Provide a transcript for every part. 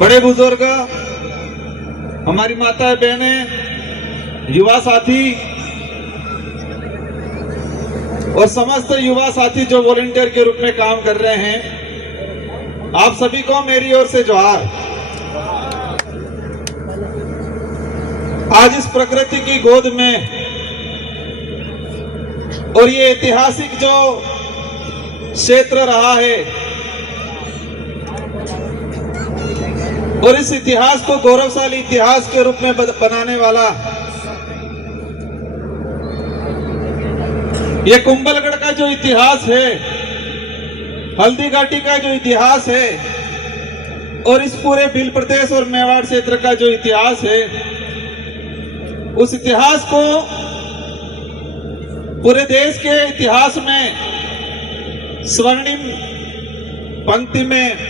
बड़े बुजुर्ग, हमारी माता बहने, युवा साथी और समस्त युवा साथी जो वॉलंटियर के रूप में काम कर रहे हैं, आप सभी को मेरी ओर से जोहार। आज इस प्रकृति की गोद में और ये ऐतिहासिक जो क्षेत्र रहा है और इस इतिहास को गौरवशाली इतिहास के रूप में बनाने वाला ये कुंभलगढ़ का जो इतिहास है, हल्दी घाटी का जो इतिहास है और इस पूरे भील प्रदेश और मेवाड़ क्षेत्र का जो इतिहास है, उस इतिहास को पूरे देश के इतिहास में स्वर्णिम पंक्ति में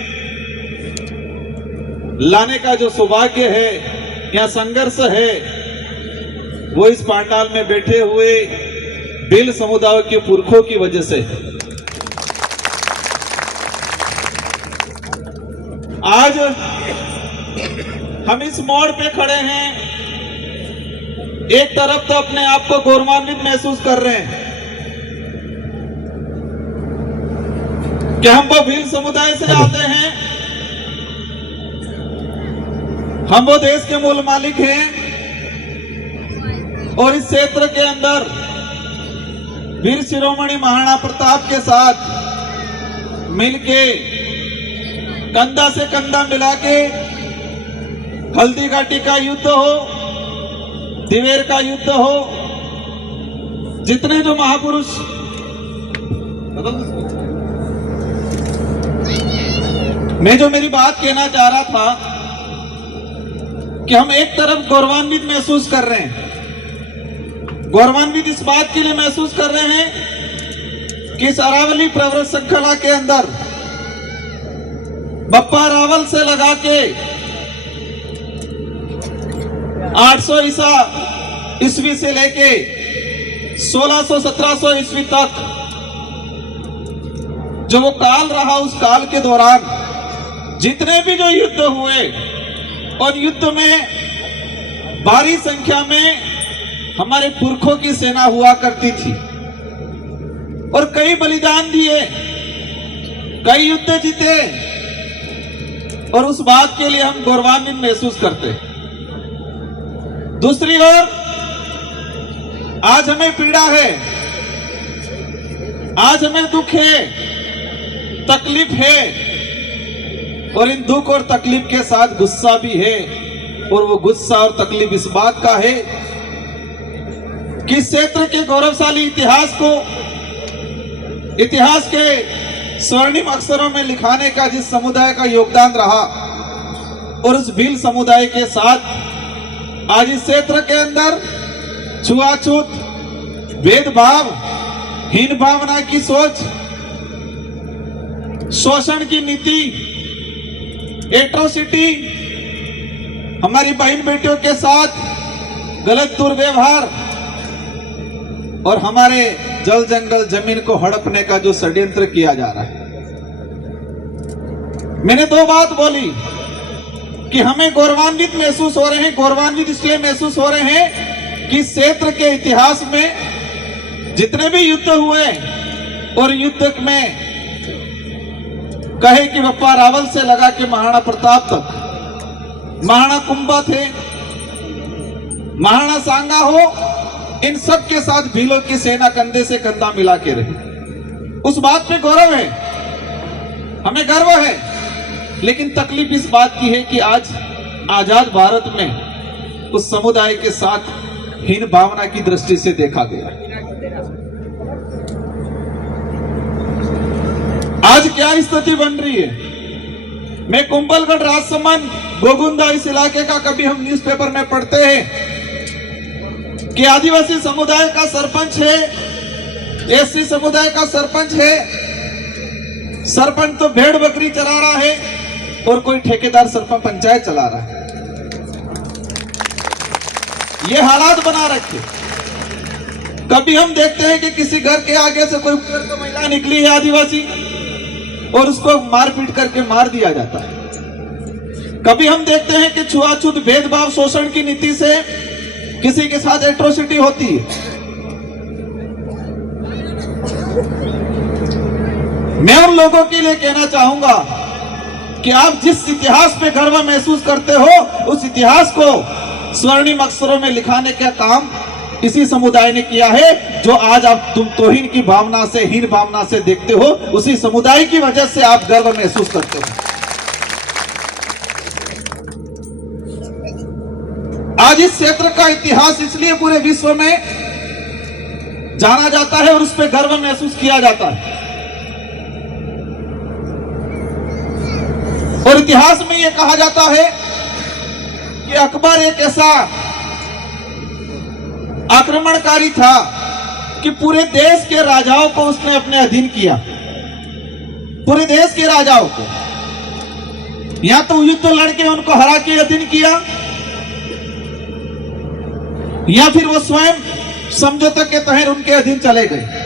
लाने का जो सौभाग्य है या संघर्ष है, वो इस पांडाल में बैठे हुए भील समुदाय के पुरखों की वजह से। आज हम इस मोड़ पे खड़े हैं, एक तरफ तो अपने आप को गौरवान्वित महसूस कर रहे हैं कि हम वो भील समुदाय से आते हैं, हम वो देश के मूल मालिक हैं और इस क्षेत्र के अंदर वीर शिरोमणि महाराणा प्रताप के साथ मिलके कंधा से कंधा मिला के हल्दी घाटी का युद्ध हो, दिवेर का युद्ध हो, जितने जो महापुरुष मैं जो मेरी बात कहना चाह रहा था कि हम एक तरफ गौरवान्वित महसूस कर रहे हैं, गौरवान्वित इस बात के लिए महसूस कर रहे हैं कि इस अरावली प्रवृत्त श्रृंखला के अंदर बप्पा रावल से लगा के 800 ईस्वी से लेके 1600-1700 ईस्वी तक जो वो काल रहा, उस काल के दौरान जितने भी जो युद्ध हुए और युद्ध में भारी संख्या में हमारे पुरखों की सेना हुआ करती थी और कई बलिदान दिए, कई युद्ध जीते और उस बात के लिए हम गौरवान्वित महसूस करते। दूसरी ओर आज हमें पीड़ा है, आज हमें दुख है, तकलीफ है और इन दुख और तकलीफ के साथ गुस्सा भी है और वो गुस्सा और तकलीफ इस बात का है कि इस क्षेत्र के गौरवशाली इतिहास को इतिहास के स्वर्णिम अक्षरों में लिखाने का जिस समुदाय का योगदान रहा और उस भील समुदाय के साथ आज इस क्षेत्र के अंदर छुआछूत, भेदभाव, हीन भावना की सोच, शोषण की नीति, एट्रोसिटी, हमारी बहन बेटियों के साथ गलत दुर्व्यवहार और हमारे जल जंगल जमीन को हड़पने का जो षड्यंत्र किया जा रहा है। मैंने दो बात बोली कि हमें गौरवान्वित महसूस हो रहे हैं। गौरवान्वित इसलिए महसूस हो रहे हैं कि क्षेत्र के इतिहास में जितने भी युद्ध हुए और युद्ध में कहे कि बप्पा रावल से लगा के महाराणा प्रताप तक, महाराणा कुंभा थे, महाराणा सांगा हो, इन सब के साथ भीलों की सेना कंधे से कंधा मिला के रही। उस बात पे गौरव है, हमें गर्व है, लेकिन तकलीफ इस बात की है कि आज आजाद भारत में उस समुदाय के साथ हीन भावना की दृष्टि से देखा गया। आज क्या स्थिति बन रही है? मैं कुंभलगढ़, राजसमंद, गोगुंदा इस इलाके का कभी हम न्यूज़पेपर में पढ़ते हैं कि आदिवासी समुदाय का सरपंच है, एससी समुदाय का सरपंच है, सरपंच तो भेड़ बकरी चला रहा है और कोई ठेकेदार सरपंच पंचायत चला रहा है। ये हालात बना रखे। कभी हम देखते हैं कि किसी घर के आगे से कोई महिला निकली है आदिवासी और उसको मारपीट करके मार दिया जाता है। कभी हम देखते हैं कि छुआछूत, भेदभाव, शोषण की नीति से किसी के साथ एट्रोसिटी होती है। मैं उन लोगों के लिए कहना चाहूंगा कि आप जिस इतिहास पे गर्व महसूस करते हो, उस इतिहास को स्वर्णिम अक्षरों में लिखाने का काम इसी समुदाय ने किया है। जो आज आप तुम तौहीन की भावना से, हीन भावना से देखते हो, उसी समुदाय की वजह से आप गर्व महसूस करते हो। आज इस क्षेत्र का इतिहास इसलिए पूरे विश्व में जाना जाता है और उस पर गर्व महसूस किया जाता है। और इतिहास में यह कहा जाता है कि अकबर एक ऐसा आक्रमणकारी था कि पूरे देश के राजाओं को उसने अपने अधीन किया। पूरे देश के राजाओं को या तो युद्ध लड़के उनको हरा के अधीन किया, या फिर वो स्वयं समझौते के तहत उनके अधीन चले गए।